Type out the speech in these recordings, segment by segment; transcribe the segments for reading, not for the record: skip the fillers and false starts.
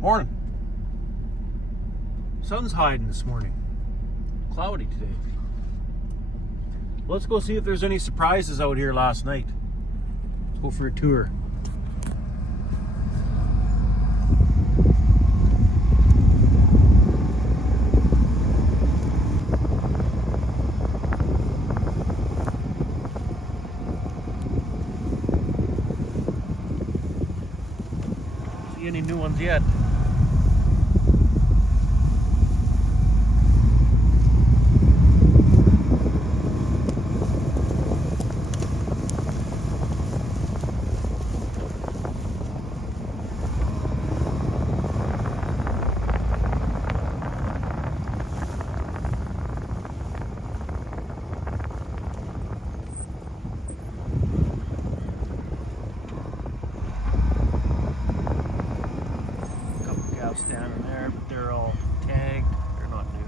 Morning. Sun's hiding this morning. Cloudy today. Let's go see if there's any surprises out here last night. Let's go for a tour. See any new ones yet? Standing there, but they're all tagged. They're not new.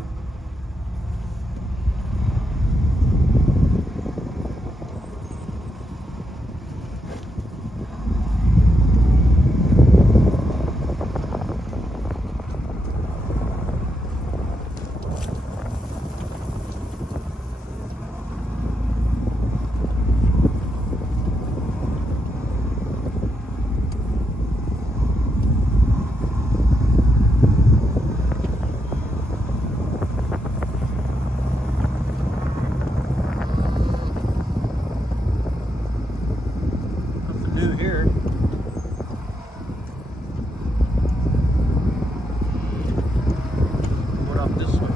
New here. What up this way?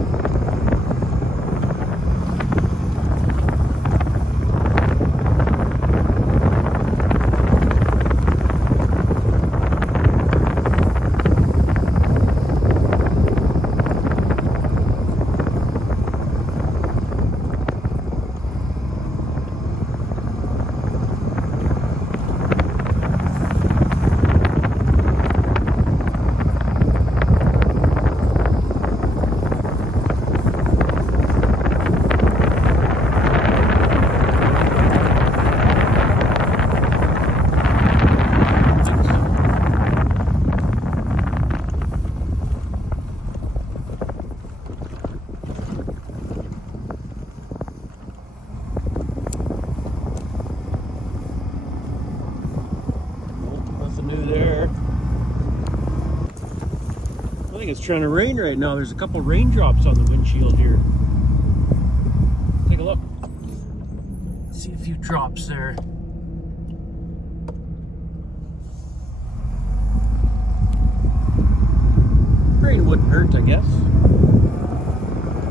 New there. I think it's trying to rain right now. There's a couple raindrops on the windshield here. Take a look. See a few drops there. Rain wouldn't hurt, I guess.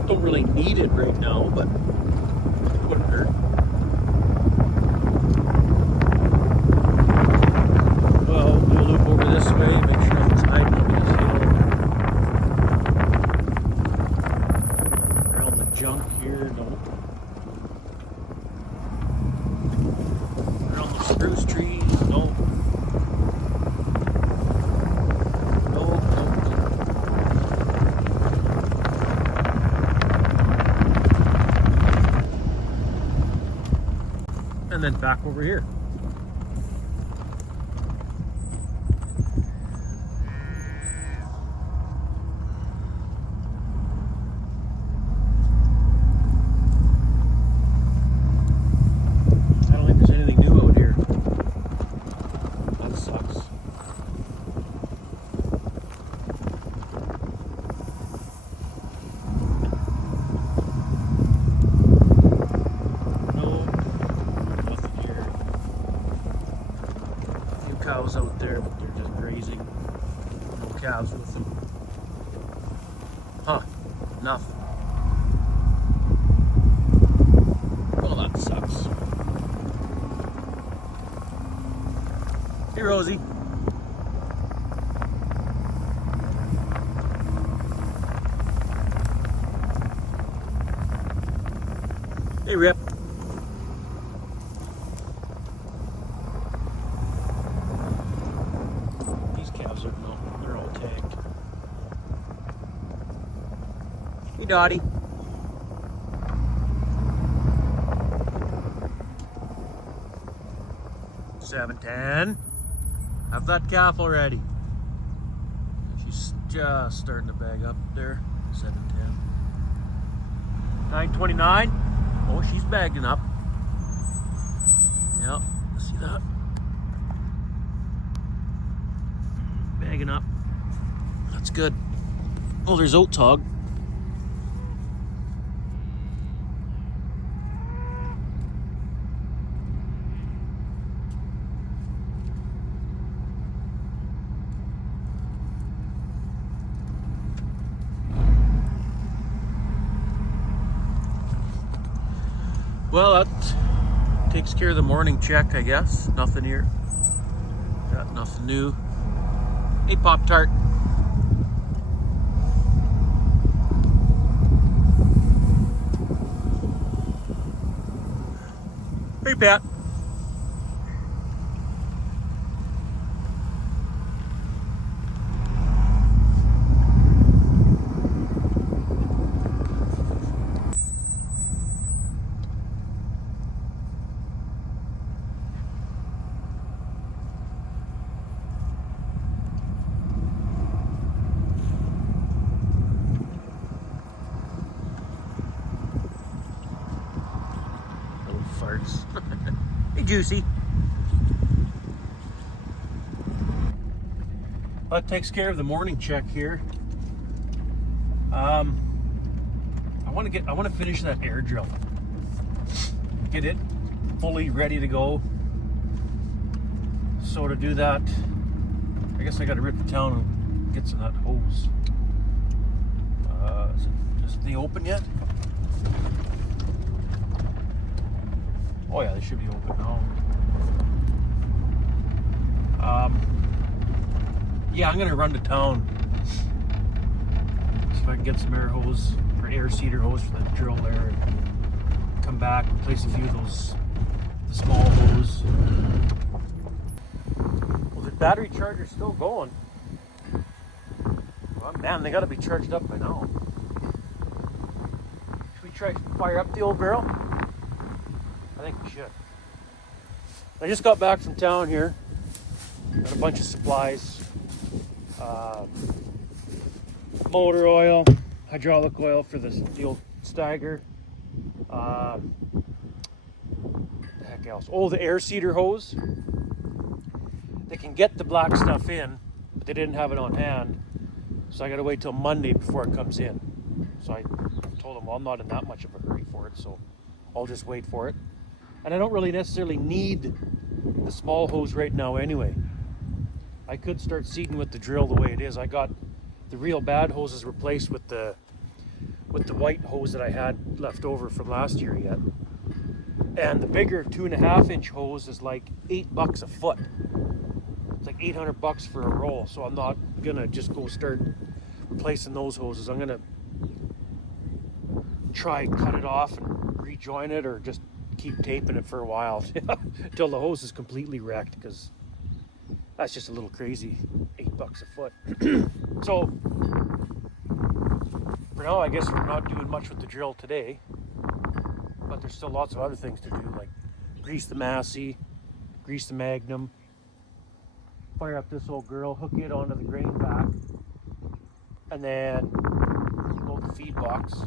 Don't really need it right now, but it wouldn't hurt. Well, do a loop over this way, make sure nothing's hiding over this hill. Around the junk here, no. Around the spruce trees, no. No. And then back over here. Cows out there, but they're just grazing. No calves with them. Huh, nothing. Well, that sucks. Hey, Rosie. Hey, Rip. No, they're all tagged. Hey, Dottie. $7.10. Have that calf already. She's She's just starting to bag up there. 7:10. 9:29. Oh, she's bagging up. Yep, see that? Bagging up. That's good. Oh, there's oat tog. Well, that takes care of the morning check, I guess. Nothing here. Got nothing new. Hey, Pop-Tart. Hey, Pat. Farts. Hey, Juicy. Well, that takes care of the morning check here. I want to finish that air drill. Get it fully ready to go. So to do that, I guess I got to rip the town and get some of that hose. Is they open yet? Oh yeah, they should be open now. Yeah, I'm gonna run to town. See if I can get some air hose or air seeder hose for the drill there. And come back, replace a few of those, the small hose. Well, the battery charger's still going. Well, man, they gotta be charged up by now. Should we try to fire up the old barrel? I think we should. I just got back from town here. Got a bunch of supplies. Motor oil, hydraulic oil for the old Steiger. The heck else? Oh, the air seeder hose. They can get the black stuff in, but they didn't have it on hand. So I gotta wait till Monday before it comes in. So I told them, well, I'm not in that much of a hurry for it, so I'll just wait for it. And I don't really necessarily need the small hose right now anyway. I could start seeding with the drill the way it is. I got the real bad hoses replaced with the white hose that I had left over from last year yet. And the bigger 2.5 inch hose is like $8 a foot. It's like $800 for a roll. So I'm not gonna just go start replacing those hoses. I'm gonna try cut it off and rejoin it, or just keep taping it for a while until the hose is completely wrecked, because that's just a little crazy. $8 a foot. So for now, I guess we're not doing much with the drill today, but there's still lots of other things to do, like grease the Massey, grease the Magnum, fire up this old girl, hook it onto the grain back, and then load the feed box.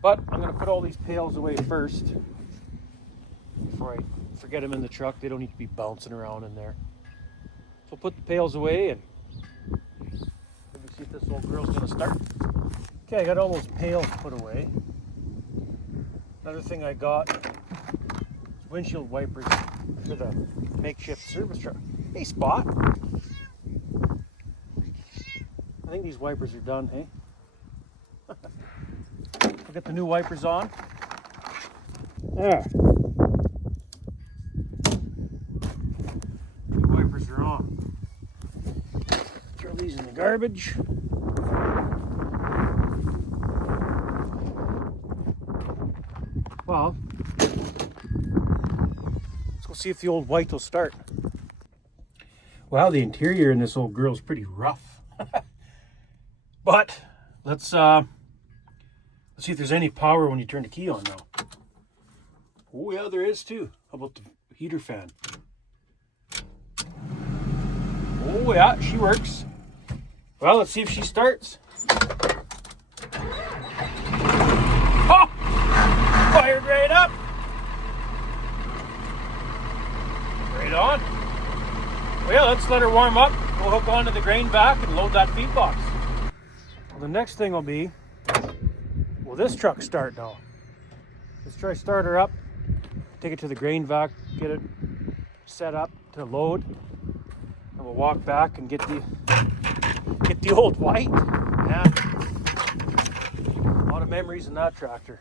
But I'm going to put all these pails away first before I forget them in the truck. They don't need to be bouncing around in there. So put the pails away and let me see if this old girl's going to start. Okay, I got all those pails put away. Another thing I got is windshield wipers for the makeshift service truck. Hey, Spot. I think these wipers are done, hey? We'll get the new wipers on. There. New wipers are on. Throw these in the garbage. Well, let's go see if the old white will start. Wow, the interior in this old girl is pretty rough. But let's see if there's any power when you turn the key on now. Oh yeah, there is too. How about the heater fan? Oh yeah, she works. Well, let's see if she starts. Oh! Fired right up. Right on. Well, let's let her warm up. We'll hook onto the grain vac and load that feed box. Well, the next thing will be, will this truck start now? Let's try start her up, take it to the grain vac, get it set up to load, and we'll walk back and get the old white. Yeah. A lot of memories in that tractor.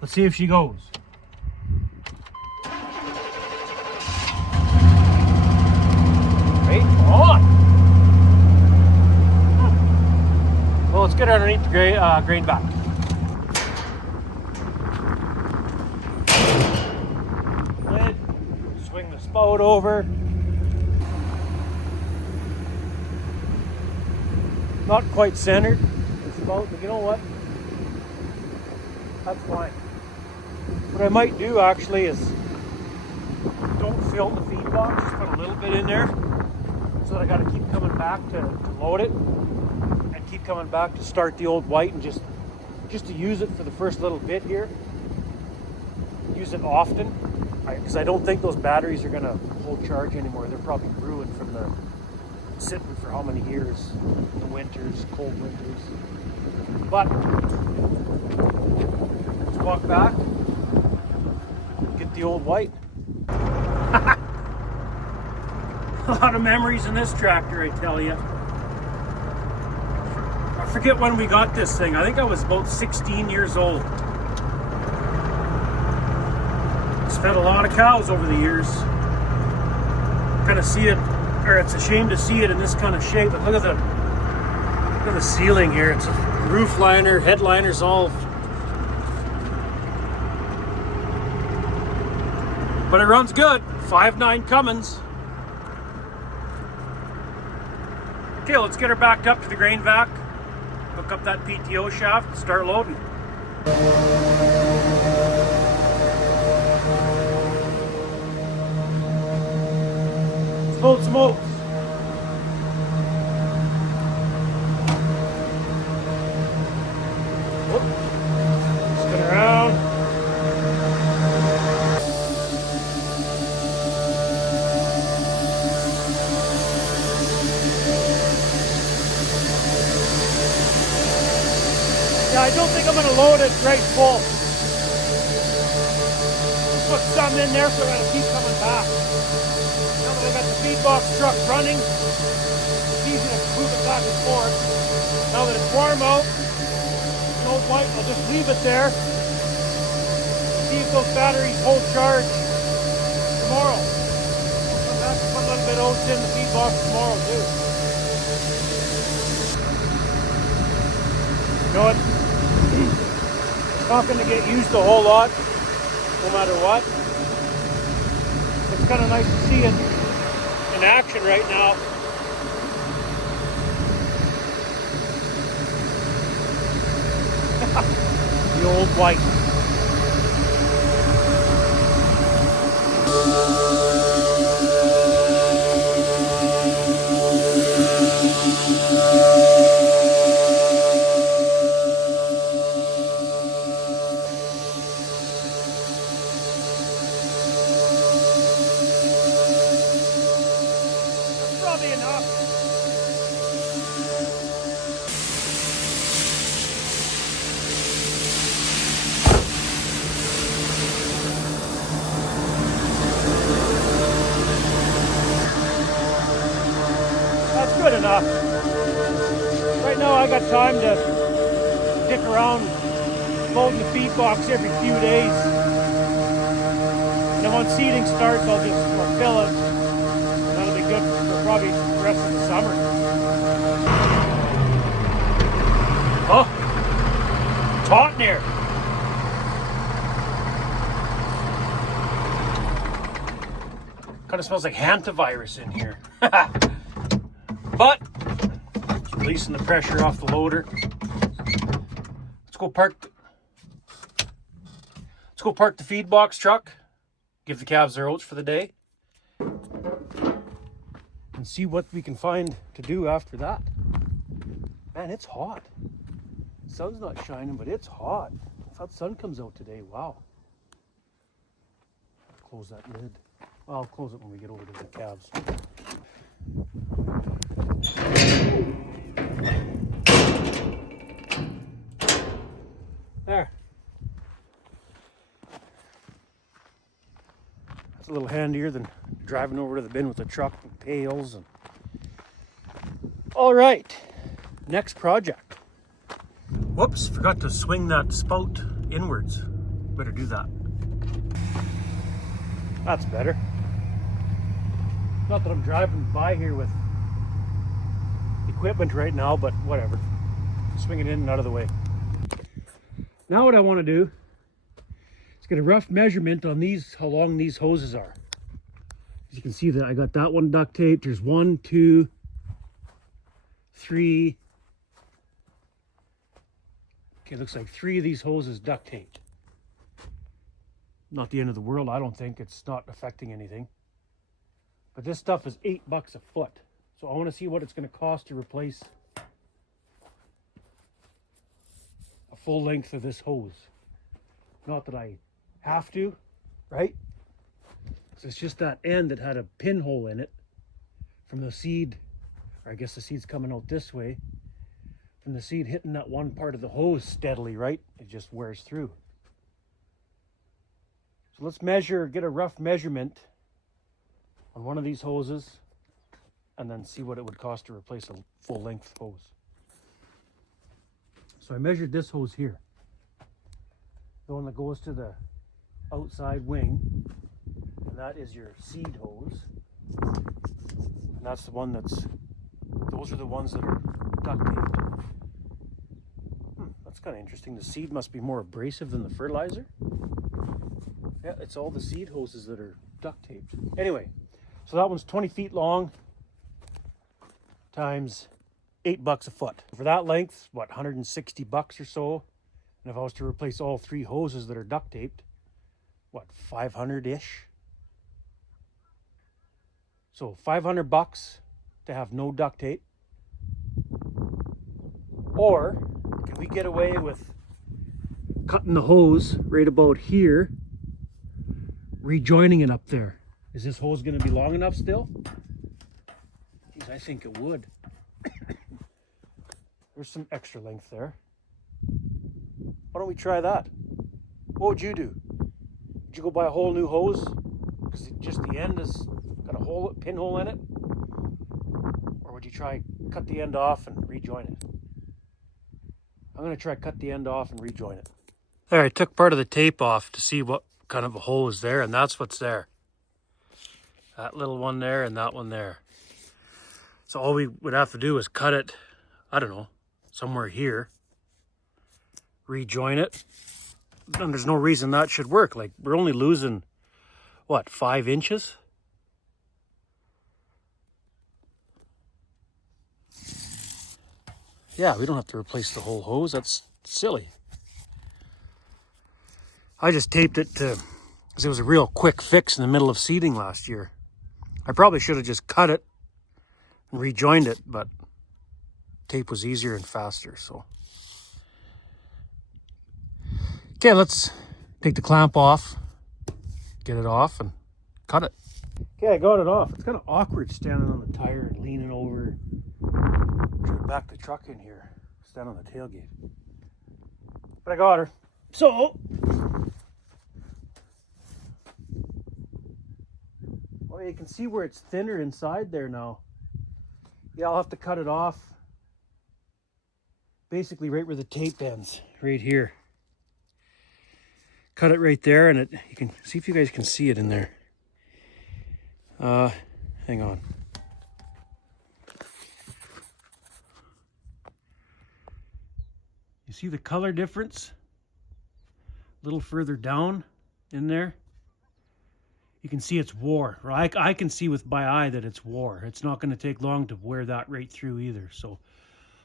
Let's see if she goes. Right on. Well, let's get her underneath the grain vac. Lid, swing the spout over. Not quite centered, the spout, but you know what? That's fine. What I might do actually is don't fill the feed box, just put a little bit in there so that I got to keep coming back to load it and keep coming back to start the old white, and just to use it for the first little bit here. Use it often, because I don't think those batteries are going to hold charge anymore. They're probably ruined from the sitting for how many years, the winters, cold winters. But let's walk back, get the old white. A lot of memories in this tractor, I tell you. I forget when we got this thing. I think I was about 16 years old. It's fed a lot of cows over the years. Kind of see it, or it's a shame to see it in this kind of shape, but look at the ceiling here. It's a roof liner, headliners all. But it runs good. 5.9 Cummins. Okay, let's get her backed up to the grain vac. Hook up that PTO shaft and start loading. Let's load some oats. Spin around. Yeah, I don't think I'm going to load it right full. Put some in there so I got to keep coming back. Now that I got the feed box truck running, it's easy to move it back and forth. Now that it's warm out, the old white, I'll just leave it there. See if those batteries hold charge tomorrow. I'll come back and put a little bit of oats in the feed box tomorrow too. You know what? It's not going to get used a whole lot, no matter what. It's kind of nice to see it in action right now. The old white. That's probably enough. That's good enough. Right now I got time to dick around loading the feed box every few days. And then once seeding starts, I'll fill it. And that'll be good for probably the rest of the summer. Oh, it's hot in here. Kind of smells like hantavirus in here. But it's releasing the pressure off the loader. Let's go park the feed box truck. Give the calves their oats for the day. and see what we can find to do after that. Man, it's hot. Sun's not shining, but it's hot. I thought sun comes out today. Wow. Close that lid. Well, I'll close it when we get over to the calves. There. That's a little handier than driving over to the bin with a truck and pails. And all right, next project. Whoops, forgot to swing that spout inwards. Better do that. That's better. Not that I'm driving by here with equipment right now, but whatever. Swing it in and out of the way. Now what I want to do is get a rough measurement on these, how long these hoses are. As you can see that I got that one duct taped. There's 1, 2, 3. Okay, looks like 3 of these hoses duct taped. Not the end of the world, I don't think. It's not affecting anything. But this stuff is $8 a foot. So I want to see what it's going to cost to replace a full length of this hose. Not that I have to, right? So it's just that end that had a pinhole in it from the seed, or I guess the seed's coming out this way, from the seed hitting that one part of the hose steadily, right? It just wears through. So let's measure, get a rough measurement on one of these hoses and then see what it would cost to replace a full length hose. So I measured this hose here, the one that goes to the outside wing, and that is your seed hose. And that's the one that's, those are the ones that are duct taped. That's kind of interesting. The seed must be more abrasive than the fertilizer. Yeah, it's all the seed hoses that are duct taped. Anyway, so that one's 20 feet long times $8 a foot. For that length, what, $160 or so? And if I was to replace all 3 hoses that are duct taped, what, 500-ish? So $500 to have no duct tape. Or can we get away with cutting the hose right about here, rejoining it up there? Is this hose going to be long enough still? Geez, I think it would. There's some extra length there. Why don't we try that? What would you do? Would you go buy a whole new hose because just the end has got a hole, pinhole in it? Or would you try cut the end off and rejoin it? I'm going to try cut the end off and rejoin it. There, I took part of the tape off to see what kind of a hole is there, and that's what's there. That little one there and that one there. So all we would have to do is cut it, I don't know, somewhere here, rejoin it, and there's no reason that should work. Like, we're only losing, what, 5 inches? Yeah, we don't have to replace the whole hose. That's silly. I just taped it because it was a real quick fix in the middle of seeding last year. I probably should have just cut it and rejoined it, but tape was easier and faster, so. Okay, let's take the clamp off, get it off, and cut it. Okay, I got it off. It's kind of awkward standing on the tire and leaning over, trying to back the truck in here, stand on the tailgate. But I got her. So, well, you can see where it's thinner inside there now. Yeah, I'll have to cut it off. Basically right where the tape ends, right here. Cut it right there, and you can see if you guys can see it in there. Hang on. You see the color difference? A little further down in there. You can see it's wore. I can see with my eye that it's wore. It's not going to take long to wear that right through either. So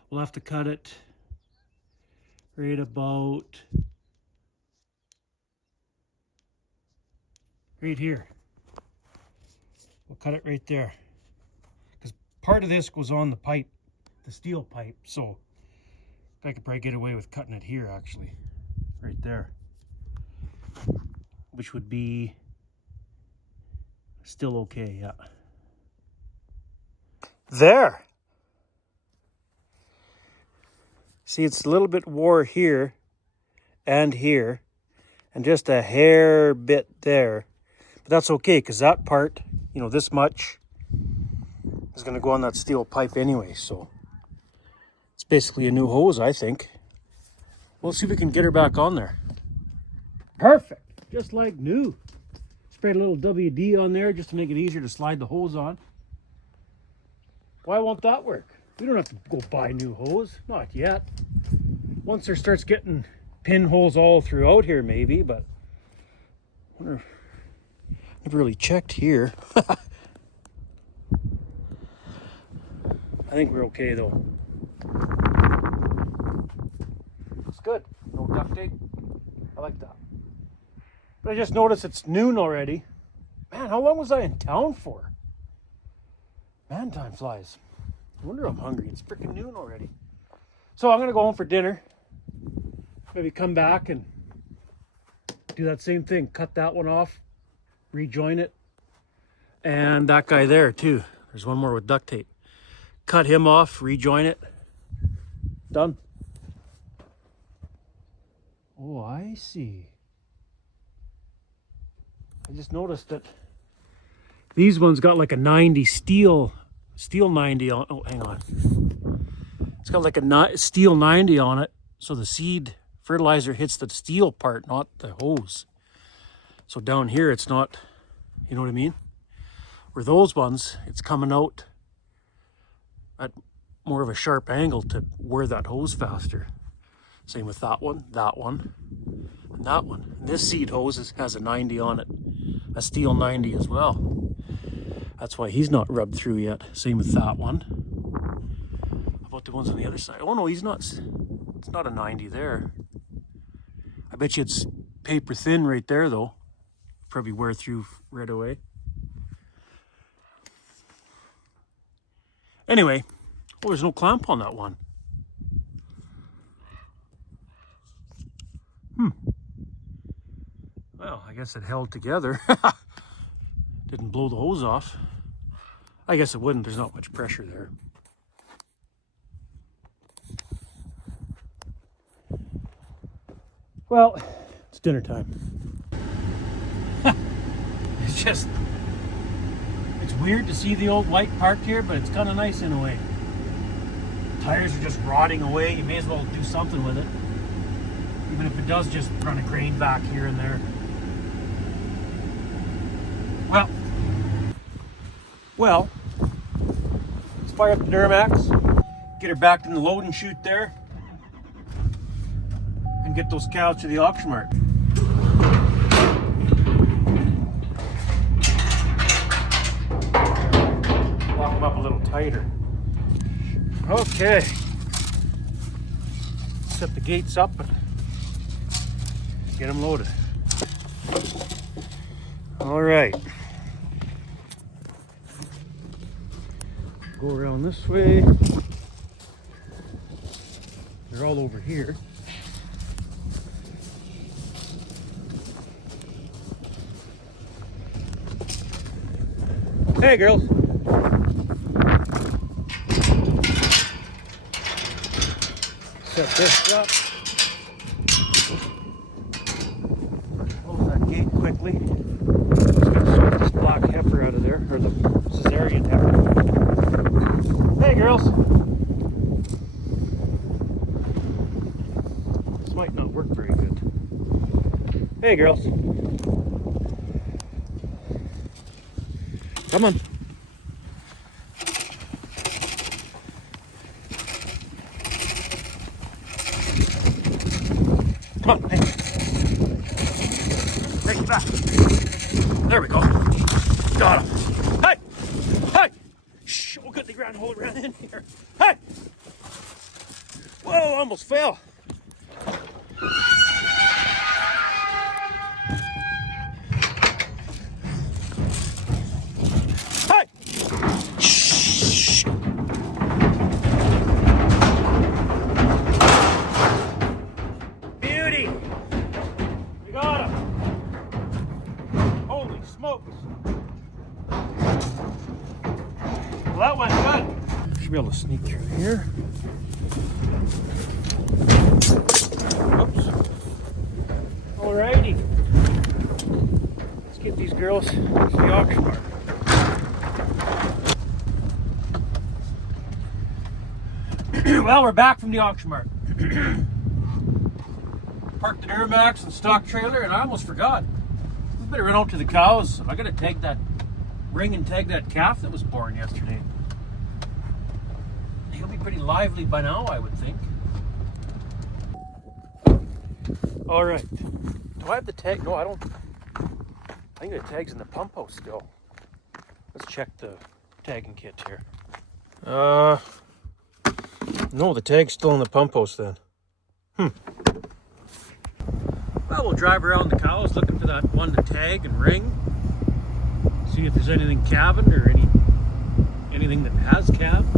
we'll have to cut it right about right here. We'll cut it right there. Because part of this goes on the pipe, the steel pipe, so I could probably get away with cutting it here, actually, right there, which would be still okay. Yeah, there. See, it's a little bit wore here and here, and just a hair bit there, but that's okay, because that part, you know, this much is going to go on that steel pipe anyway, so it's basically a new hose, I think. We'll see if we can get her back on there. Perfect, just like new. Sprayed a little WD on there just to make it easier to slide the hose on. Why won't that work? We don't have to go buy new hose, not yet. Once there starts getting pinholes all throughout here, maybe, but I wonder, never really checked here. I think we're okay though. It's good. No duct tape. I like that. But I just noticed it's noon already. Man, how long was I in town for? Man, time flies. I wonder I'm hungry. It's freaking noon already. So I'm going to go home for dinner. Maybe come back and do that same thing. Cut that one off. Rejoin it. And that guy there too. There's one more with duct tape. Cut him off. Rejoin it. Done. Oh, I see. I just noticed that these ones got like a 90 steel 90 on. Oh, hang on. It's got like a steel 90 on it, so the seed fertilizer hits the steel part, not the hose. So down here it's not, you know what I mean? Where those ones, it's coming out at more of a sharp angle to wear that hose faster. Same with that one, and that one. And this seed hose has a 90 on it, a steel 90 as well. That's why he's not rubbed through yet. Same with that one. How about the ones on the other side? Oh no, he's not. It's not a 90 there. I bet you it's paper thin right there though. Probably wear through right away. Anyway, oh, there's no clamp on that one. Well, I guess it held together. Didn't blow the hose off. I guess it wouldn't. There's not much pressure there. Well, it's dinner time. It's weird to see the old light parked here, but it's kind of nice in a way. Tires are just rotting away. You may as well do something with it. Even if it does just run a grain back here and there. Well, let's fire up the Duramax, get her back in the loading chute there, and get those cows to the auction mart. Lock them up a little tighter. Okay. Set the gates up and get them loaded. All right. Go around this way. They're all over here. Hey, girls. Set this up. Close that gate quickly. Sort this black heifer out of there, or the cesarean heifer. Hey, girls. This might not work very good. Hey, girls. Come on. Come on. Hey. Right back. There we go. Got him. Hey! Hey! Shh! Oh, good. The ground hole ran in here. Hey! Whoa! Almost fell. Hey! Shh! Well, that went good. Should be able to sneak through here. Oops. Alrighty. Let's get these girls to the auction mart. Well, we're back from the auction mart. Parked the Duramax and stock trailer, and I almost forgot. We better run out to the cows. I gotta tag that ring and tag that calf that was born yesterday. He'll be pretty lively by now, I would think. All right. Do I have the tag? No, I don't. I think the tag's in the pump house still. Let's check the tagging kit here. No, the tag's still in the pump house then. Well, we'll drive around the cows looking for that one to tag and ring. See if there's anything calving or anything that has calved.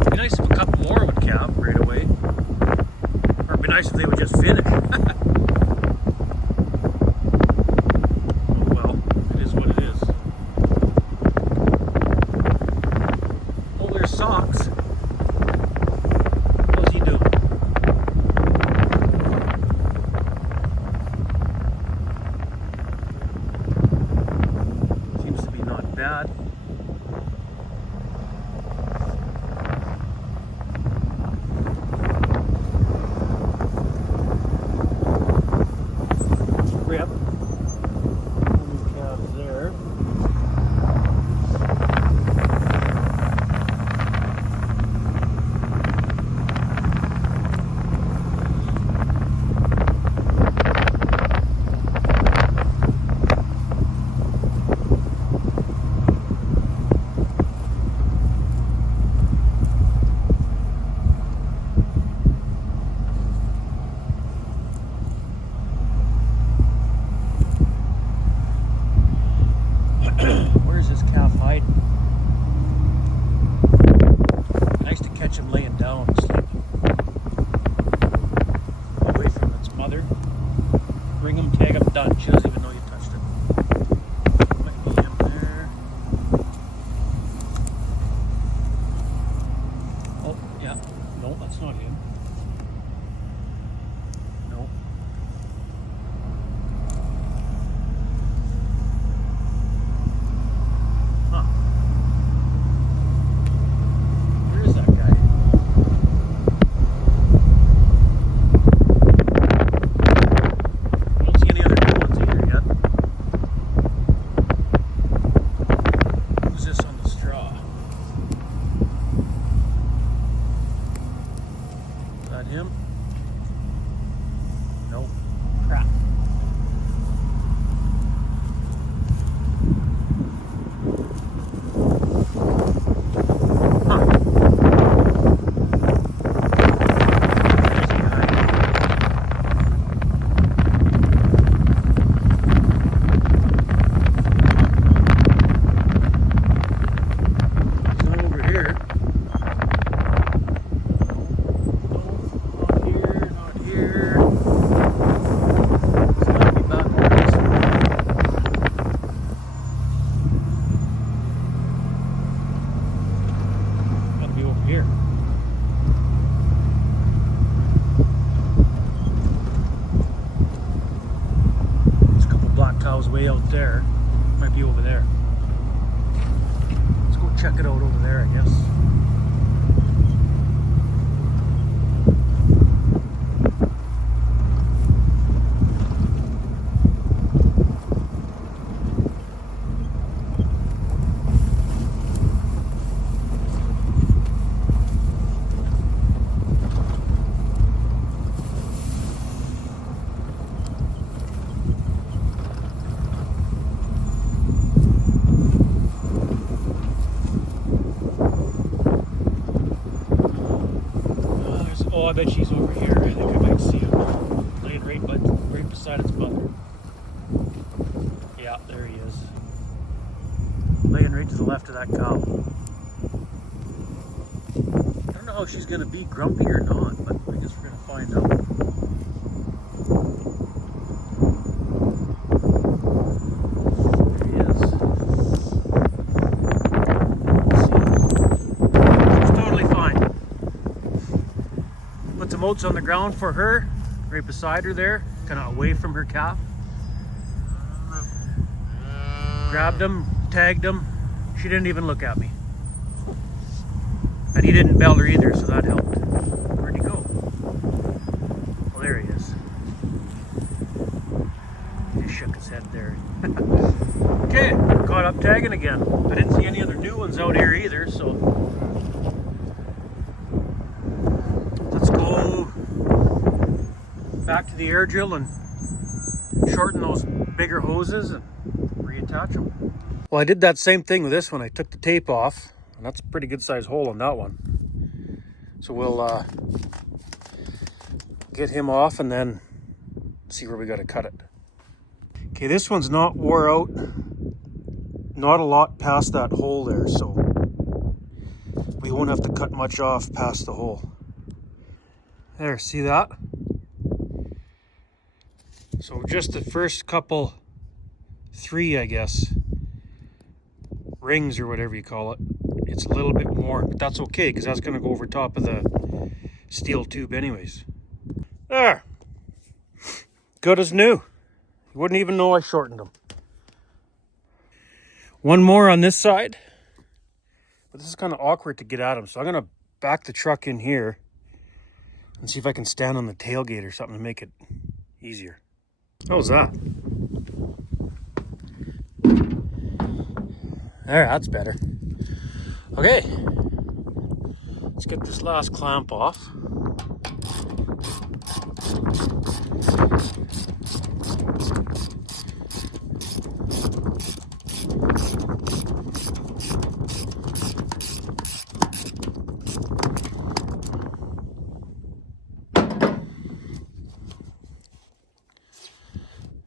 It'd be nice if a couple more would calve right away. Or it'd be nice if they would just finish. Oh well, it is what it is. Oh, there's Socks. How's he doing? Seems to be not bad. Rip. New calves there. Where's this calf hiding? Nice to catch him laying down and sleeping. Away from its mother. Bring him, tag him, done. She doesn't even know you touched him. Might be him there. Oh, yeah. No, that's not him. No. Huh. Where is that guy? I don't see any other good ones either yet. Who's this on the straw? Is that him? Nope. Crap. Huh. There's a guy. He's not over here. No, not here, not here. It's gotta be back over this way. Gotta be over here. There's a couple black cows way out there. Might be over there. Let's go check it out over there, I guess. Oh, I bet she's over here. I think I might see him. Laying right beside its mother. Yeah, there he is. Laying right to the left of that cow. I don't know how she's going to be, grumpy or not, but I guess we're going to find out. There he is. some oats on the ground for her, right beside her there, kind of away from her calf. Grabbed him, tagged him. She didn't even look at me. And he didn't bell her either, so that helped. Where'd he go? Well, there he is. He just shook his head there. Okay, caught up tagging again. I didn't see any other new ones out here either, so let's go back to the air drill and shorten those bigger hoses and reattach them. Well, I did that same thing with this one. I took the tape off, and that's a pretty good size hole on that one. So we'll get him off and then see where we got to cut it. Okay, this one's not wore out. Not a lot past that hole there, so we won't have to cut much off past the hole. There, see that? So just the first couple, 3 I guess, rings or whatever you call it, it's a little bit worn, but that's okay because that's going to go over top of the steel tube anyways. There, good as new. You wouldn't even know I shortened them. One more on this side, but this is kind of awkward to get at them, so I'm going to back the truck in here and see if I can stand on the tailgate or something to make it easier. How's that? There, that's better. Okay, let's get this last clamp off.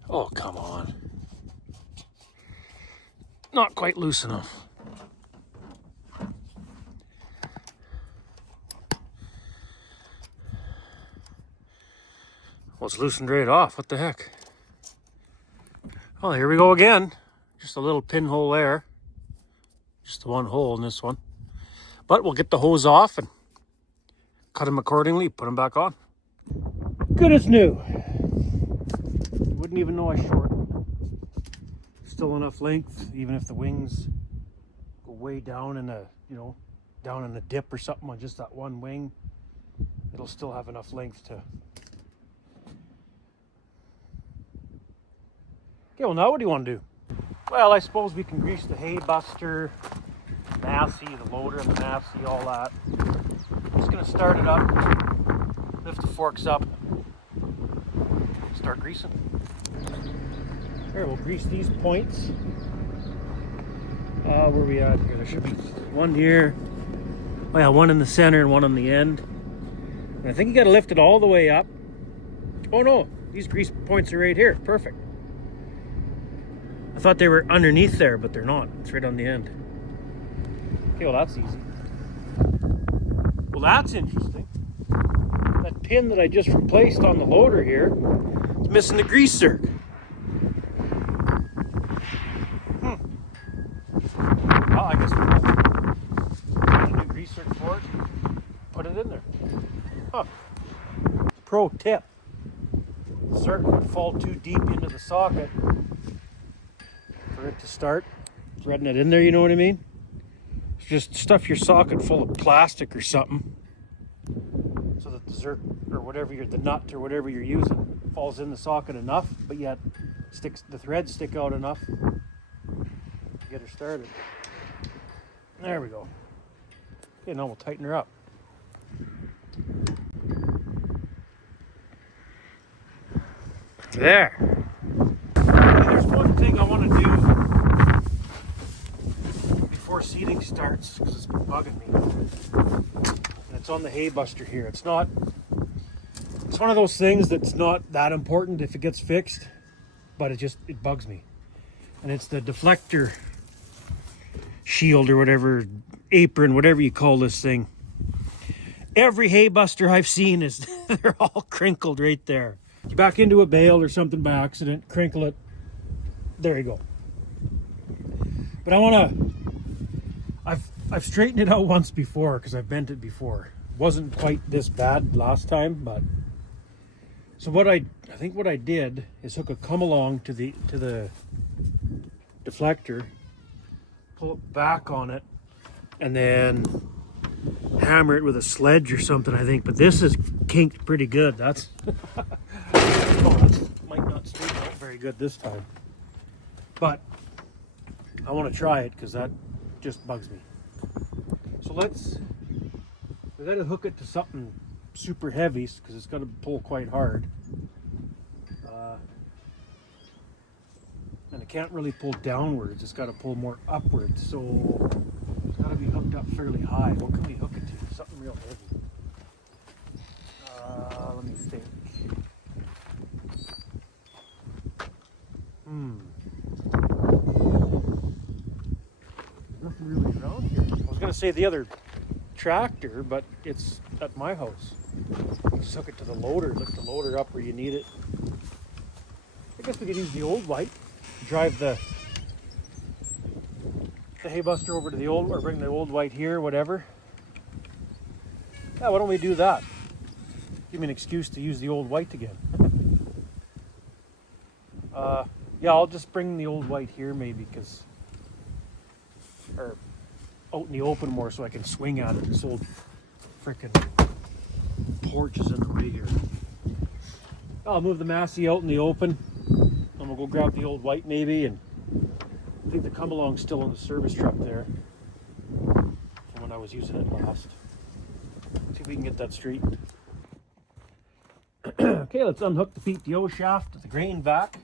Oh, come on. Not quite loose enough. Well, it's loosened right off. What the heck? Oh, here we go again. Just a little pinhole there. Just the one hole in this one. But we'll get the hose off and cut them accordingly, put them back on. Good as new. Wouldn't even know I shortened. Still enough length, even if the wings go way down in a, down in a dip or something on just that one wing, it'll still have enough length to. Okay, well now what do you want to do? Well, I suppose we can grease the hay buster, Massey, the loader and the Massey, all that. I'm just gonna start it up, lift the forks up, start greasing. Here, we'll grease these points. Where are we at here? There should be one here. Oh yeah, one in the center and one on the end. And I think you gotta lift it all the way up. Oh no, these grease points are right here. Perfect. I thought they were underneath there, but they're not. It's right on the end. Okay, well that's easy. Well, that's interesting. That pin that I just replaced on the loader here is missing the grease zerk. Well, I guess we'll get a new grease zerk for it. Put it in there. Huh. Pro tip. The zerk would fall too deep into the socket for it to start threading it in there, you know what I mean? Just stuff your socket full of plastic or something so that the zerk or whatever the nut or whatever you're using falls in the socket enough, but yet the threads stick out enough to get her started. There we go. Okay, now we'll tighten her up. There. There's one thing I want to do before seeding starts because it's been bugging me. And it's on the hay buster here. It's one of those things that's not that important if it gets fixed, but it bugs me. And it's the deflector shield or whatever, apron, whatever you call this thing. Every hay buster I've seen they're all crinkled right there. You back into a bale or something by accident, crinkle it. There you go. But I've straightened it out once before because I've bent it before. Wasn't quite this bad last time, but so I think what I did is hook a come along to the deflector, pull it back on it, and then hammer it with a sledge or something, I think. But this is kinked pretty good. That's might not straighten out very good this time, but I want to try it because that just bugs me. So we got to hook it to something super heavy because it's got to pull quite hard, and it can't really pull downwards. It's got to pull more upwards, so it's got to be hooked up fairly high. What can we hook it to? Something real heavy. Let me think. Nothing really around here. I was gonna say the other tractor, but it's at my house. Just hook it to the loader, lift the loader up where you need it. I guess we could use the old white, drive the hay buster over to the old, or bring the old white here, whatever. Yeah, why don't we do that? Give me an excuse to use the old white again. Yeah, I'll just bring the old white here maybe, or out in the open more so I can swing at it. This old frickin' porch is in the way here. I'll move the Massey out in the open, and we'll go grab the old white maybe, and I think the come along's still in the service truck there from when I was using it last. See if we can get that straightened. Okay, let's unhook the PTO shaft to the grain vac.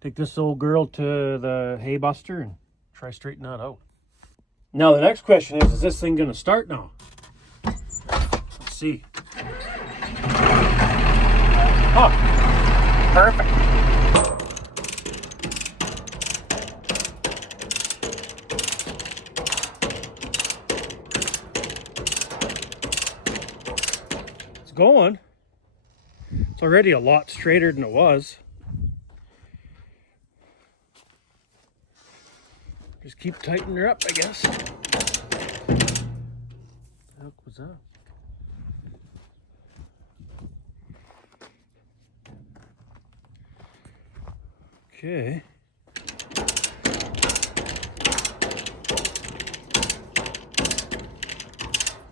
Take this old girl to the hay buster and try straightening that out. Now the next question is this thing gonna start now? Let's see. Oh, perfect. It's going. It's already a lot straighter than it was. Just keep tightening her up, I guess. What the heck was that? Okay.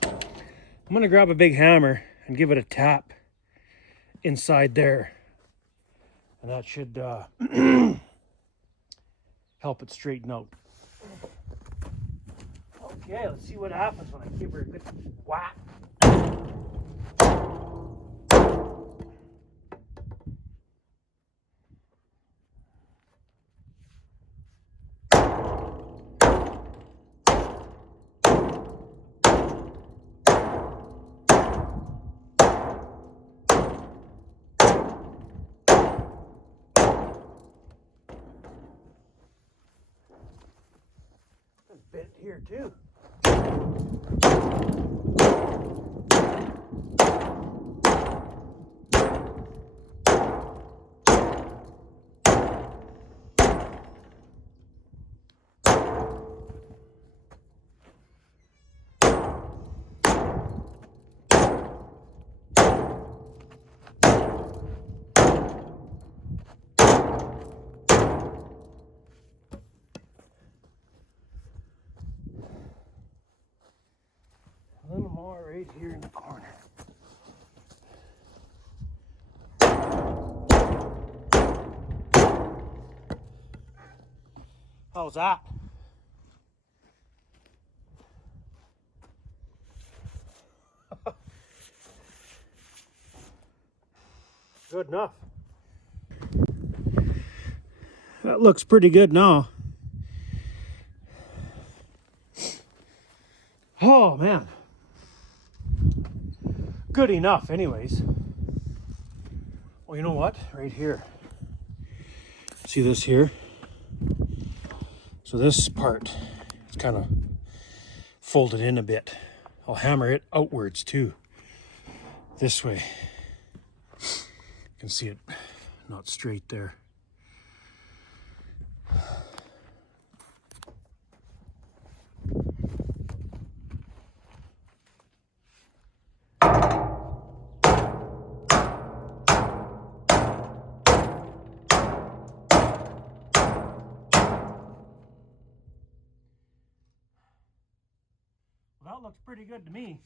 I'm gonna grab a big hammer and give it a tap inside there. And that should help it straighten out. Okay, let's see what happens when I give her a good whack. Bit here too. A little more right here in the corner. How's that? Good enough. That looks pretty good now. Oh man. Good enough anyways. Well, you know what? Right here. See this here? So this part, it's kind of folded in a bit. I'll hammer it outwards too. This way. You can see it not straight there. Well, it looks pretty good to me.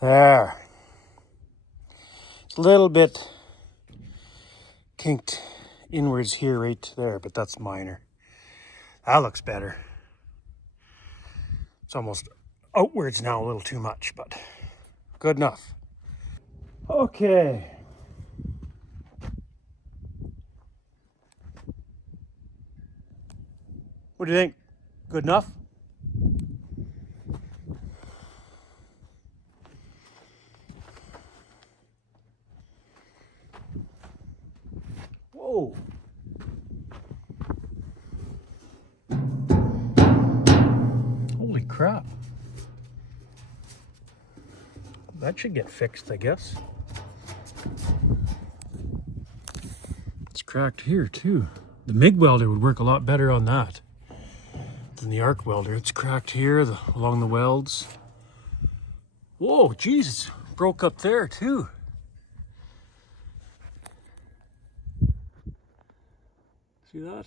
There. It's a little bit kinked inwards here right there, but that's minor. That looks better. It's almost outwards now a little too much, but good enough. Okay. What do you think? Good enough? Whoa. Holy crap. That should get fixed, I guess. It's cracked here too. The MIG welder would work a lot better on that than the arc welder. It's cracked here along the welds. Whoa, Jesus, broke up there too. See that?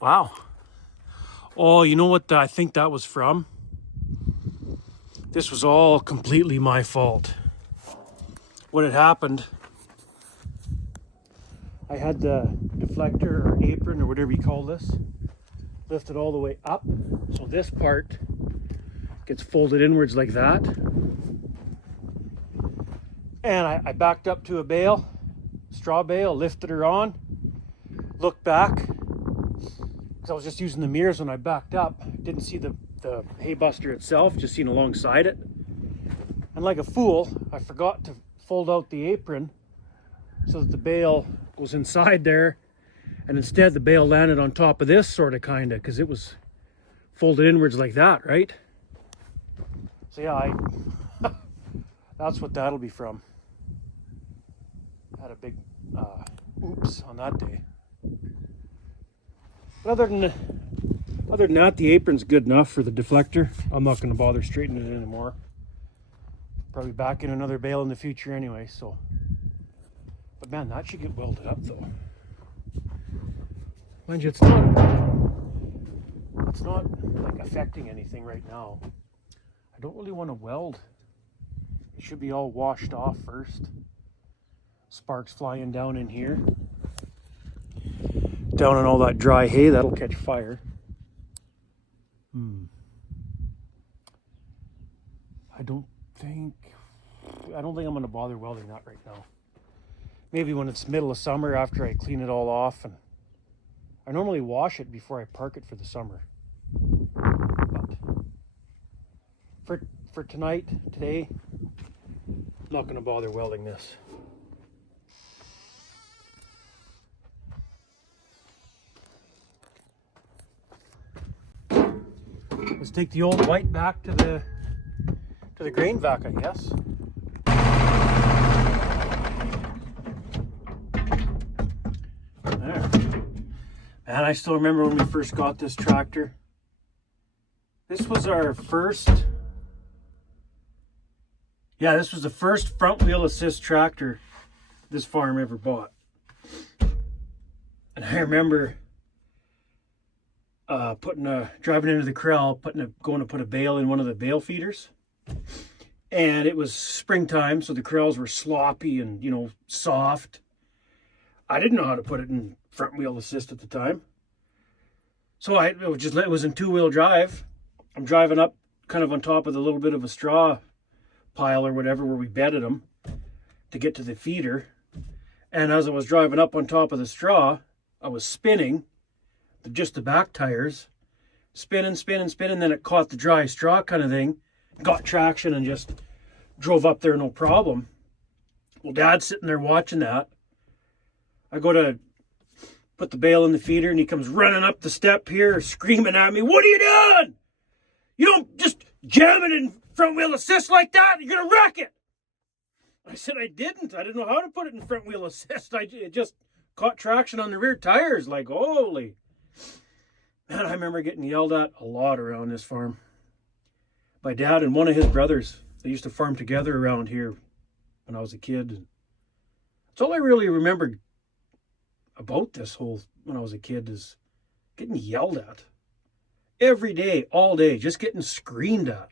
Wow. Oh, you know what I think that was from? This was all completely my fault. What had happened, I had the deflector or apron or whatever you call this lifted all the way up. So this part gets folded inwards like that. And I backed up to a bale, straw bale, lifted her on, looked back, because I was just using the mirrors when I backed up. Didn't see the hay buster itself, just seen alongside it. And like a fool, I forgot to fold out the apron so that the bale goes inside there, and instead the bale landed on top of this sort of kinda, because it was folded inwards like that, right? So yeah, that's what that'll be from. I had a big oops on that day. But other than that, the apron's good enough for the deflector. I'm not going to bother straightening it anymore. Probably back in another bale in the future anyway, so. But man, that should get welded up though. Mind you, it's not like affecting anything right now. I don't really want to weld. It should be all washed off first. Sparks flying down in here. Down on all that dry hay, that'll catch fire. I don't think I'm going to bother welding that right now. Maybe when it's middle of summer after I clean it all off, and I normally wash it before I park it for the summer. But for today, I'm not going to bother welding this. Let's take the old white back to the grain vac, I guess. There. And I still remember when we first got this tractor. This was our first. Yeah, this was the first front wheel assist tractor this farm ever bought. And I remember driving into the corral, going to put a bale in one of the bale feeders. And it was springtime, so the corrals were sloppy and, soft. I didn't know how to put it in front wheel assist at the time. So it was in two-wheel drive. I'm driving up kind of on top of the little bit of a straw pile or whatever where we bedded them to get to the feeder. And as I was driving up on top of the straw, I was spinning just the back tires, spinning, then it caught the dry straw kind of thing, got traction and just drove up there no problem. Well, Dad's sitting there watching that. I go to put the bale in the feeder and he comes running up the step here screaming at me, "What are you doing? You don't just jam it in front wheel assist like that, you're gonna wreck it." I said I didn't know how to put it in front wheel assist. It just caught traction on the rear tires. Like, holy. Man, I remember getting yelled at a lot around this farm. My dad and one of his brothers, they used to farm together around here when I was a kid. And that's all I really remembered about this whole, when I was a kid, is getting yelled at. Every day, all day, just getting screamed at.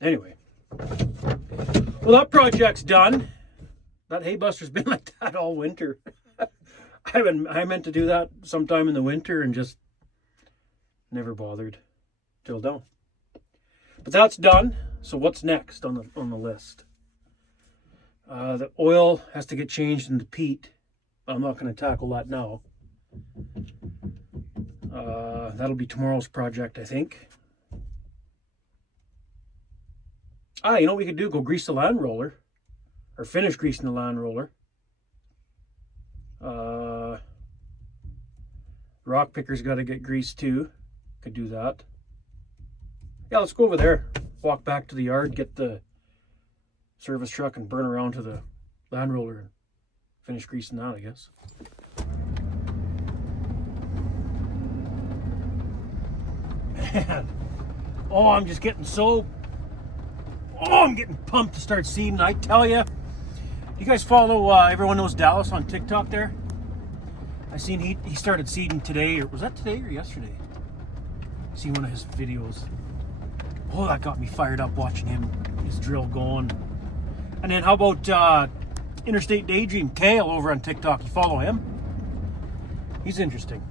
Anyway. Well, that project's done. That hay buster's been like that all winter. I meant to do that sometime in the winter and just never bothered till now. But that's done. So what's next on the list? The oil has to get changed into peat. I'm not going to tackle that now. That'll be tomorrow's project, I think. You know what we could do? Go grease the land roller. Or finish greasing the land roller. Rock picker's got to get greased too. Could do that. Yeah, let's go over there. Walk back to the yard, get the service truck and burn around to the land roller and finish greasing that, I guess. Man. Oh, I'm just getting I'm getting pumped to start seeding. I tell you. You guys follow Everyone Knows Dallas on TikTok there? I seen he started seeding today, or was that today or yesterday? I seen one of his videos. Oh, that got me fired up watching his drill going. And then how about Interstate Daydream Kale over on TikTok? You follow him? He's interesting.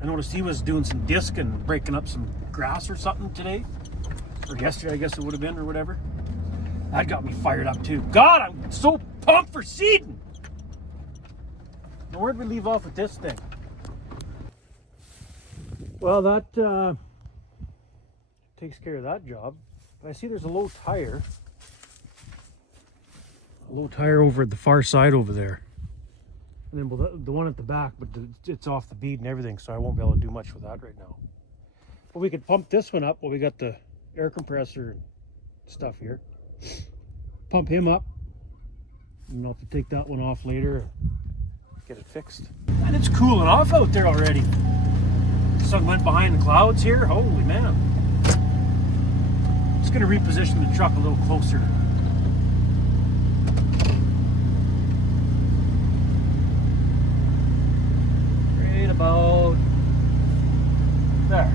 I noticed he was doing some disc and breaking up some grass or something today. Or yesterday, I guess it would have been, or whatever. That got me fired up too. God, I'm so pumped for seeding. Now, where'd we leave off with this thing? Well, that takes care of that job. I see there's a low tire. A low tire over at the far side over there. And then the one at the back, but it's off the bead and everything, so I won't be able to do much with that right now. But we could pump this one up while we got the air compressor and stuff here. Pump him up. And I'll have to take that one off later. Get it fixed. And it's cooling off out there already. The sun went behind the clouds here. Holy man. Just going to reposition the truck a little closer. Right about there.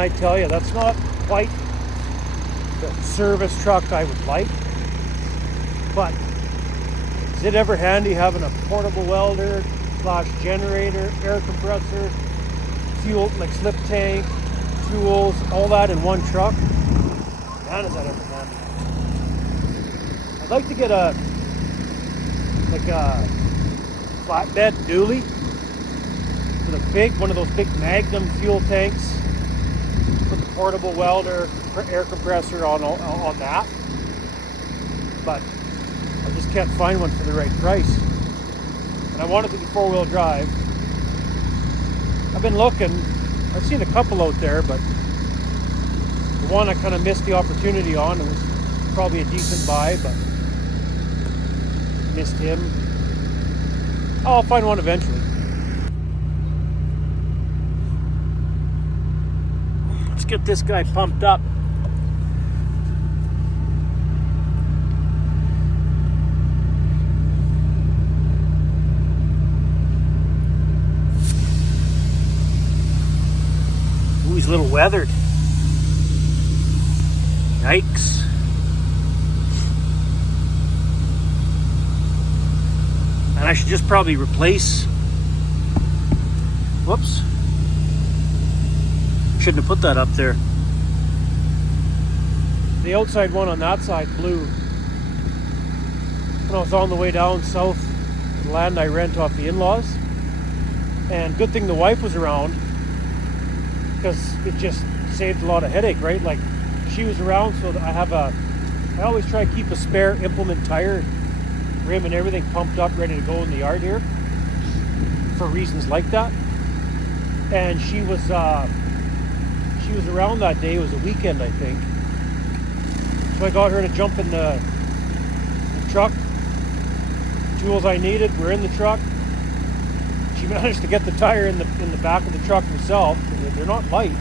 I tell you, that's not quite the service truck I would like, but is it ever handy having a portable welder / generator, air compressor, fuel, like slip tank, tools, all that in one truck? Man, is that ever handy. I'd like to get a flatbed dually with one of those big Magnum fuel tanks. Put the portable welder, air compressor on that, but I just can't find one for the right price. And I want it to be 4-wheel drive. I've been looking. I've seen a couple out there, but the one I kind of missed the opportunity on. It was probably a decent buy, but missed him. I'll find one eventually. Get this guy pumped up. Ooh, he's a little weathered. Yikes. And I should just probably replace. Whoops. Shouldn't have put that up there. The outside one on that side blew. When I was on the way down south to the land I rent off the in-laws. And good thing the wife was around, because it just saved a lot of headache, right? Like, she was around, so I have a I always try to keep a spare implement tire, rim and everything pumped up, ready to go in the yard here for reasons like that. And she was around that day. It was a weekend, I think. So I got her to jump in the truck. Tools I needed were in the truck. She managed to get the tire in the back of the truck herself. They're not light.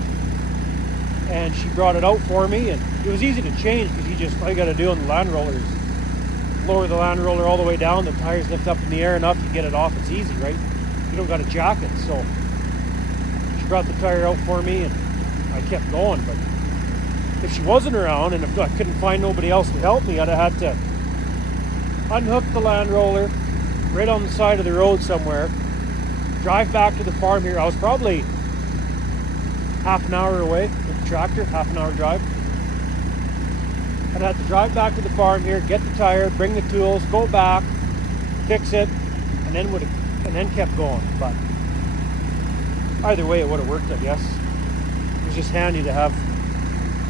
And she brought it out for me, and it was easy to change because all you got to do on the Land Roller is lower the Land Roller all the way down. The tires lift up in the air enough, you get it off. It's easy, right? You don't got to jack it. So she brought the tire out for me, and I kept going. But if she wasn't around, and if I couldn't find nobody else to help me, I'd have had to unhook the Land Roller right on the side of the road somewhere, drive back to the farm here. I was probably half an hour away with the tractor, half an hour drive. I'd have to drive back to the farm here, get the tire, bring the tools, go back, fix it, and then kept going. But either way, it would have worked, I guess. It was just handy to have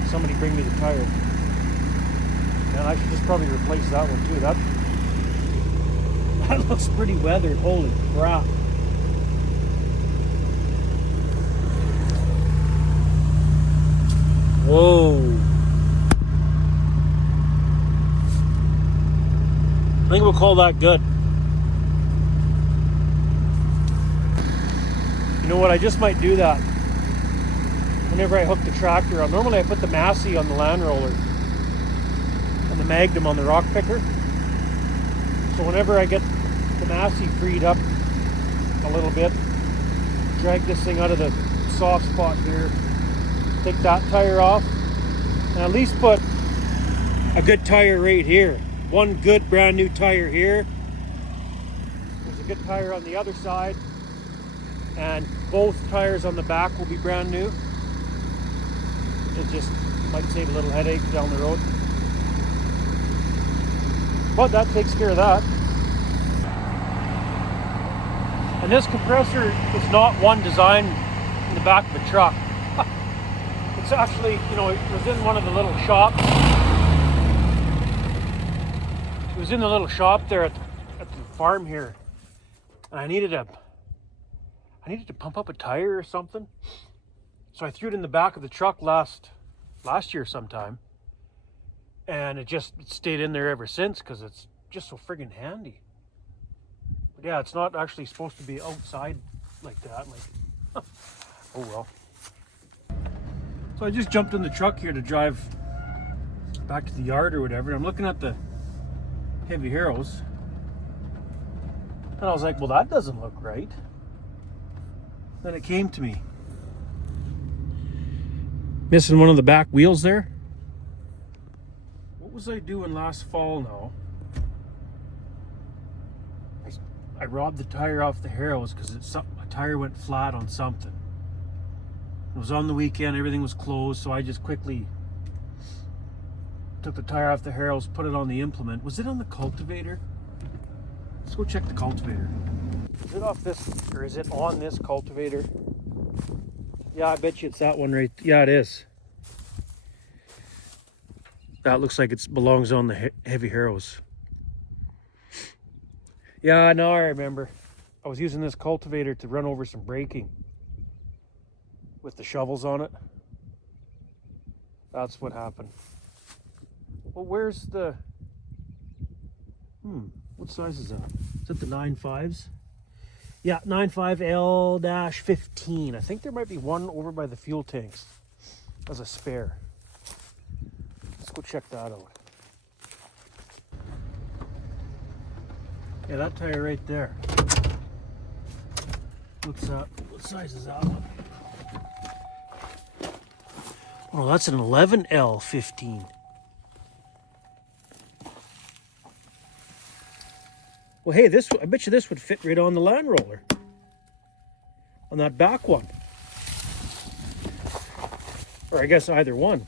somebody bring me the tire. And I should just probably replace that one too. That looks pretty weathered. Holy crap. Whoa. I think we'll call that good. You know what? I just might do that whenever I hook the tractor on. Normally I put the Massey on the Land Roller and the Magnum on the rock picker. So whenever I get the Massey freed up a little bit, drag this thing out of the soft spot here, take that tire off, and at least put a good tire right here. One good brand new tire here. There's a good tire on the other side, and both tires on the back will be brand new. It just might save a little headache down the road. But that takes care of that. And this compressor is not one designed in the back of a truck. It's actually, it was in one of the little shops. It was in the little shop there at the farm here. And I needed to pump up a tire or something. So I threw it in the back of the truck last year sometime. And it stayed in there ever since because it's just so friggin' handy. But yeah, it's not actually supposed to be outside like that. Oh well. So I just jumped in the truck here to drive back to the yard or whatever. I'm looking at the Heavy Heroes. And I was like, well, that doesn't look right. Then it came to me. Missing one of the back wheels there. What was I doing last fall now? I robbed the tire off the Heroes because a tire went flat on something. It was on the weekend, everything was closed, so I just quickly took the tire off the Heroes, put it on the implement. Was it on the cultivator? Let's go check the cultivator. Is it off this, or is it on this cultivator? Yeah, I bet you it's that one right. Yeah, it is. That looks like it belongs on the Heavy Heroes. Yeah, now I remember. I was using this cultivator to run over some braking with the shovels on it. That's what happened. Well, where's the... what size is that? Is that the 9.5s? Yeah, 9.5L-15. I think there might be one over by the fuel tanks as a spare. Let's go check that out. Yeah, that tire right there. What's that? What size is that one? Oh, that's an 11L15. Well, hey, I bet you this would fit right on the Land Roller. On that back one. Or I guess either one.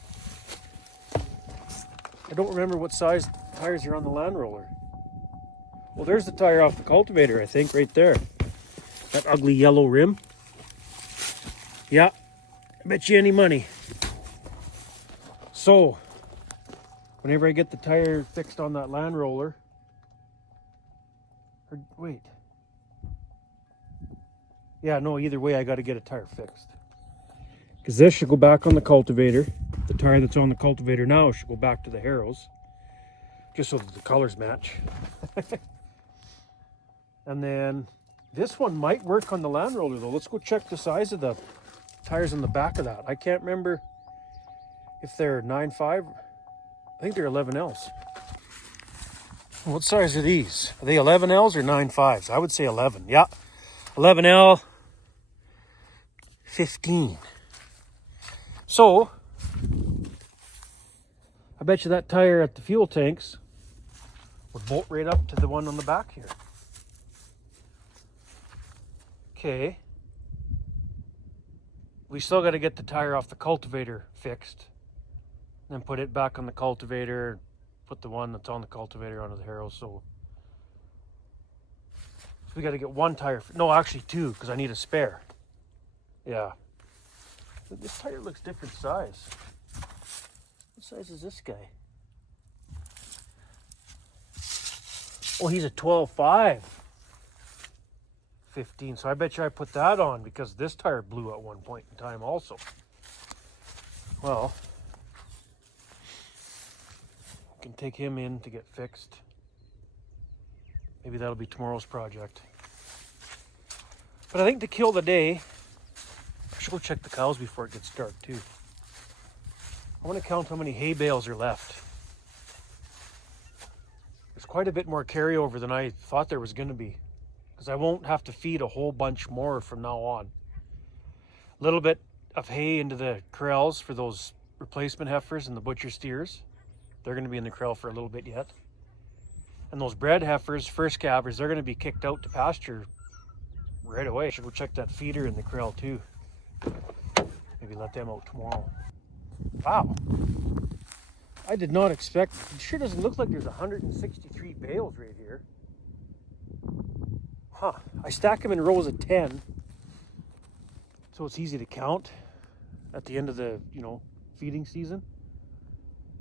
I don't remember what size tires are on the Land Roller. Well, there's the tire off the cultivator, I think, right there. That ugly yellow rim. Yeah, I bet you any money. So, Whenever I get the tire fixed on that Land Roller, or wait. Yeah, no, either way I got to get a tire fixed. Because this should go back on the cultivator. The tire that's on the cultivator now should go back to the Harrows. Just so that the colors match. And then this one might work on the Land Roller though. Let's go check the size of the tires on the back of that. I can't remember if they're 9.5. I think they're 11Ls. What size are these? Are they 11Ls or 9.5s? I would say 11. Yeah. 11L, 15. So, I bet you that tire at the fuel tanks would bolt right up to the one on the back here. Okay. We still got to get the tire off the cultivator fixed. Then put it back on the cultivator. Put the one that's on the cultivator onto the harrow. So we got to get one tire. No, actually two, because I need a spare. Yeah. This tire looks different size. What size is this guy? Oh, he's a 12.5. 15. So I bet you I put that on because this tire blew at one point in time also. Well, I can take him in to get fixed. Maybe that'll be tomorrow's project. But I think to kill the day, I should go check the cows before it gets dark too. I want to count how many hay bales are left. There's quite a bit more carryover than I thought there was going to be. Because I won't have to feed a whole bunch more from now on. A little bit of hay into the corrals for those replacement heifers and the butcher steers. They're going to be in the corral for a little bit yet. And those bred heifers, first calvers, they're going to be kicked out to pasture right away. I should go check that feeder in the corral too. Maybe let them out tomorrow. Wow. I did not expect, it sure doesn't look like there's 163 bales right here. Huh, I stack them in rows of 10, so it's easy to count at the end of the, feeding season.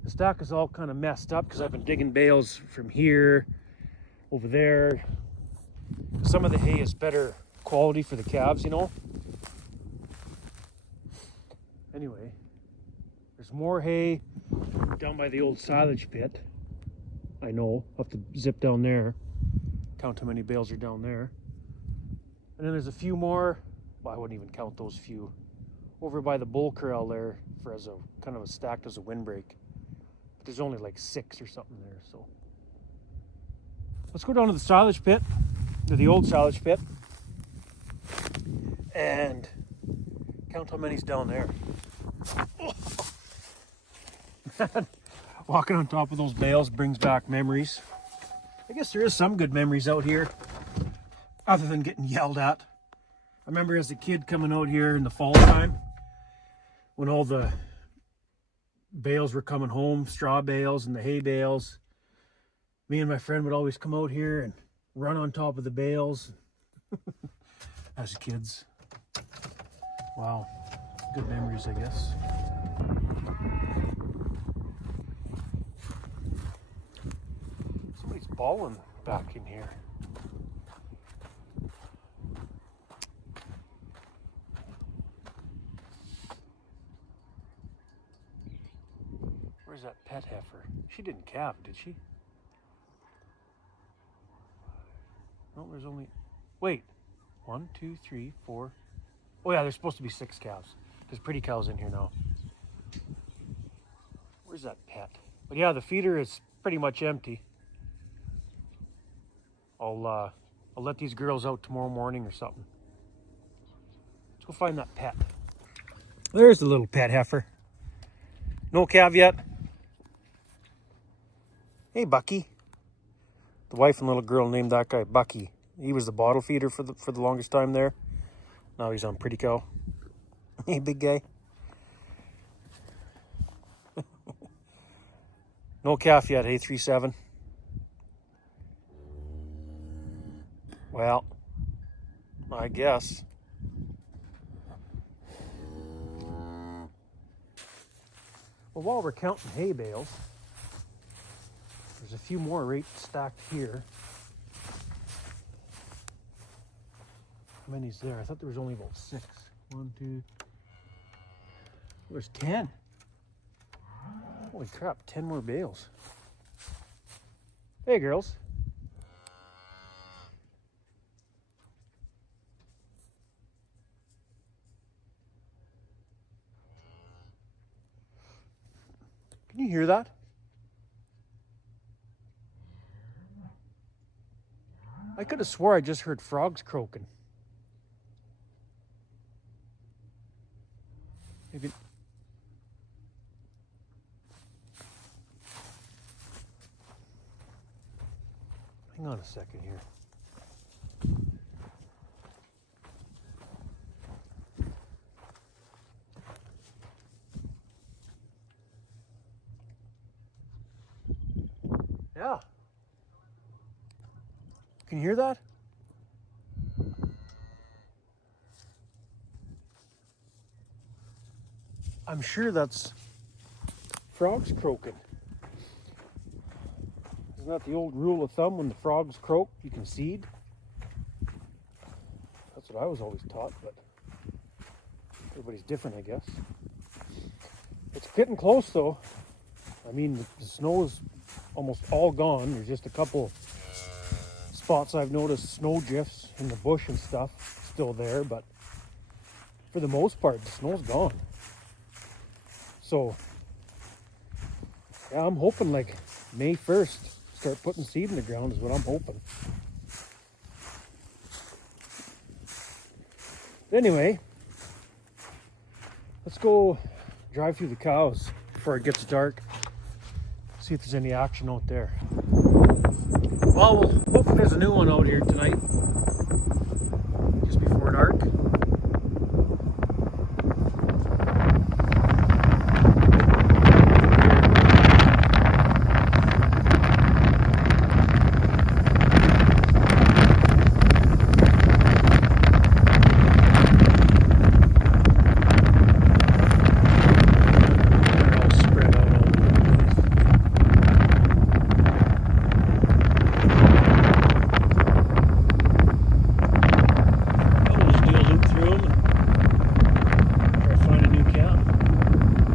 The stack is all kind of messed up because I've been digging bales from here, over there. Some of the hay is better quality for the calves, Anyway, there's more hay down by the old silage pit. I know, I'll have to zip down there. Count how many bales are down there. And then there's a few more, well, I wouldn't even count those few, over by the bull corral there for as a kind of a stacked as a windbreak. But there's only like 6 or something there, so. Let's go down to the silage pit, to the old silage pit, and count how many's down there. Walking on top of those bales brings back memories. I guess there is some good memories out here, other than getting yelled at. I remember as a kid coming out here in the fall time, when all the bales were coming home, straw bales and the hay bales. Me and my friend would always come out here and run on top of the bales as kids. Wow, good memories, I guess. Somebody's bawling back in here. Where's that pet heifer? She didn't calve, did she? No, there's only... Wait. 1, 2, 3, 4... Oh yeah, there's supposed to be 6 calves. There's pretty cows in here now. Where's that pet? But yeah, the feeder is pretty much empty. I'll let these girls out tomorrow morning or something. Let's go find that pet. There's the little pet heifer. No calf yet. Hey, Bucky. The wife and little girl named that guy Bucky. He was the bottle feeder for the longest time there. Now he's on Pretty Cow. Hey, big guy. No calf yet, hey, 3-7. Well, I guess. Well, while we're counting hay bales, There's a few more right stacked here. How many's there? I thought there was only about 6. 1, 2. There's 10. Holy crap, 10 more bales. Hey, girls. Can you hear that? I could have swore I just heard frogs croaking. Maybe. Hang on a second here. Yeah. Can you hear that? I'm sure that's frogs croaking. Isn't that the old rule of thumb? When the frogs croak, you can seed? That's what I was always taught, but everybody's different, I guess. It's getting close, though. I mean, the snow is almost all gone. There's just a couple spots I've noticed snow drifts in the bush and stuff still there, but for the most part, the snow's gone. So, yeah, I'm hoping like May 1st, start putting seed in the ground is what I'm hoping. Anyway, let's go drive through the cows before it gets dark. See if there's any action out there. Well, hopefully there's a new one out here tonight, just before dark.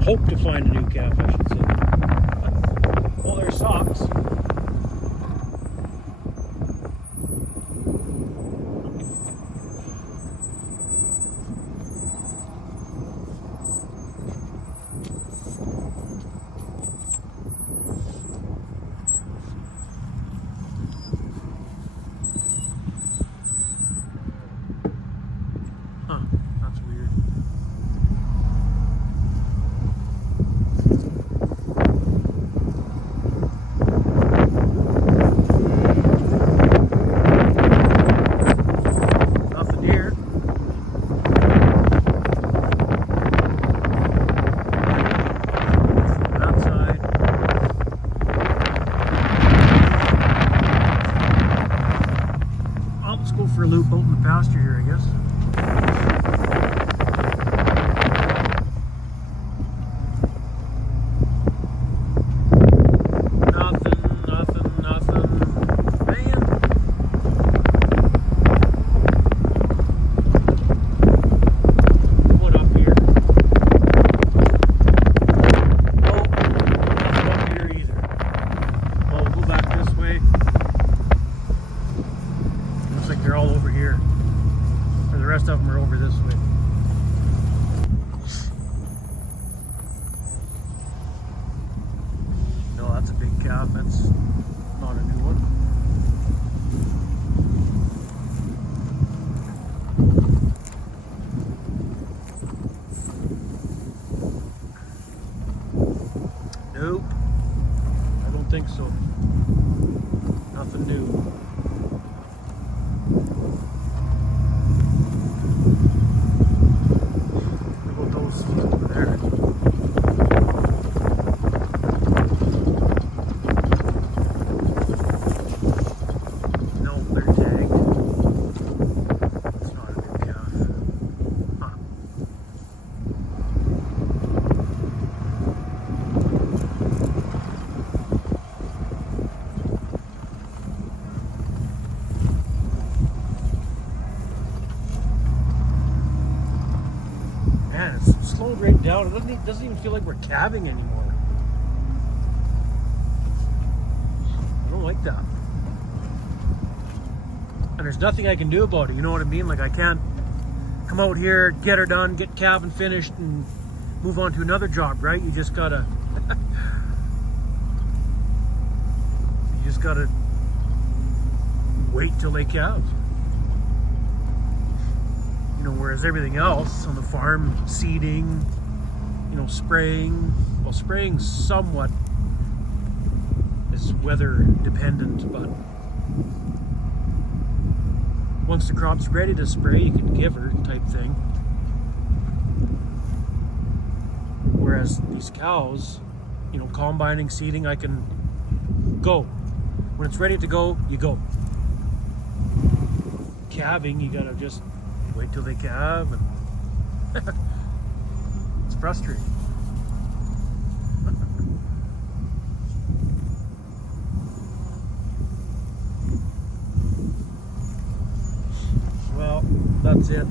Hope to find a new calf, I should say. Well, there's socks. Huh, that's weird. For a loop out in the pasture here, I guess. Nothing. Man. What up here? Nope. Not up here either. Well, we'll go back this way. Looks like they're all over here. Or the rest of them are over this way. No, that's a big calf. That's not a new one. Nope. I don't think so. Nothing new. What about those over there? No, they're tagged. It's not a big calf. Huh. straight down. It doesn't even feel like we're calving anymore. I don't like that. And there's nothing I can do about it, you know what I mean? Like, I can't come out here, get her done, get calving finished, and move on to another job, right? You just gotta wait till they calve. You know, whereas everything else on the farm, seeding, you know, spraying, well, spraying somewhat is weather dependent, but once the crop's ready to spray, you can give her type thing. Whereas these cows, you know, combining, seeding, I can go. When it's ready to go, you go. Calving, you gotta just wait till they calve, and it's frustrating. Well, that's it.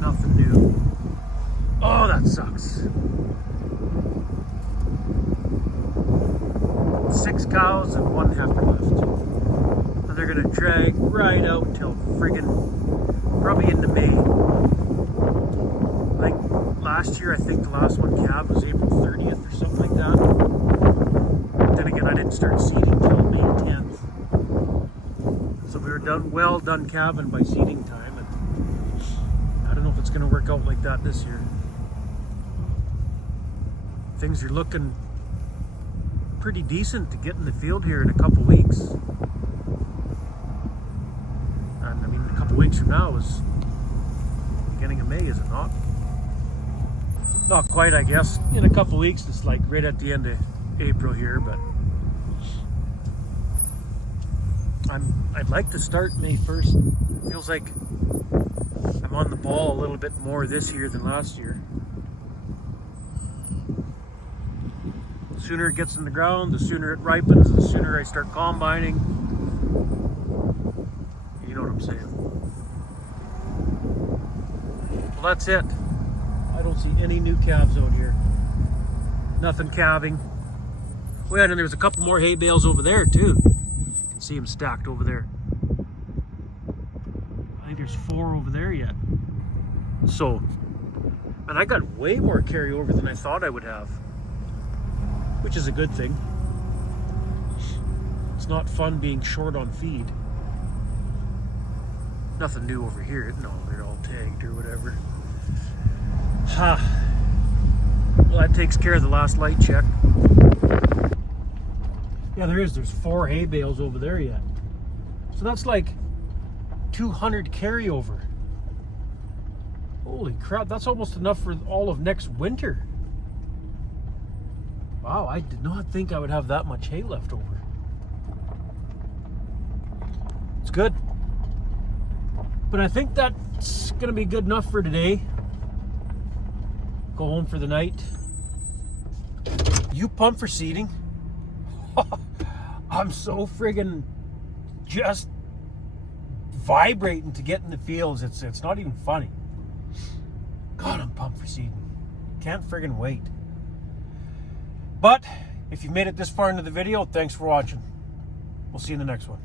Nothing new. Oh, that sucks. 6 cows and 1 heifer left. And they're gonna drag right out until friggin' probably into May. Like last year, I think the last one calved was April 30th or something like that. But then again, I didn't start seeding till May 10th. So we were well done calving by seeding time, and I don't know if it's gonna work out like that this year. Things are looking pretty decent to get in the field here in a couple weeks. And I mean, a couple weeks from now is beginning of May, is it not? Not quite, I guess. In a couple weeks, it's like right at the end of April here, but I'd like to start May 1st. It feels like I'm on the ball a little bit more this year than last year. The sooner it gets in the ground, the sooner it ripens, the sooner I start combining. You know what I'm saying. Well, that's it. I don't see any new calves out here. Nothing calving. Oh yeah, and there's a couple more hay bales over there too. You can see them stacked over there. I think there's 4 over there yet. So, and I got way more carryover than I thought I would have, which is a good thing. It's not fun being short on feed. Nothing new over here. No, they're all tagged or whatever. Ha. Well, that takes care of the last light check. Yeah, there's 4 hay bales over there yet. So that's like 200 carryover. Holy crap, that's almost enough for all of next winter. Wow, I did not think I would have that much hay left over. It's good. But I think that's gonna be good enough for today. Go home for the night. You pump for seeding? I'm so friggin' just vibrating to get in the fields. It's not even funny. God, I'm pumped for seeding. Can't friggin' wait. But if you've made it this far into the video, thanks for watching. We'll see you in the next one.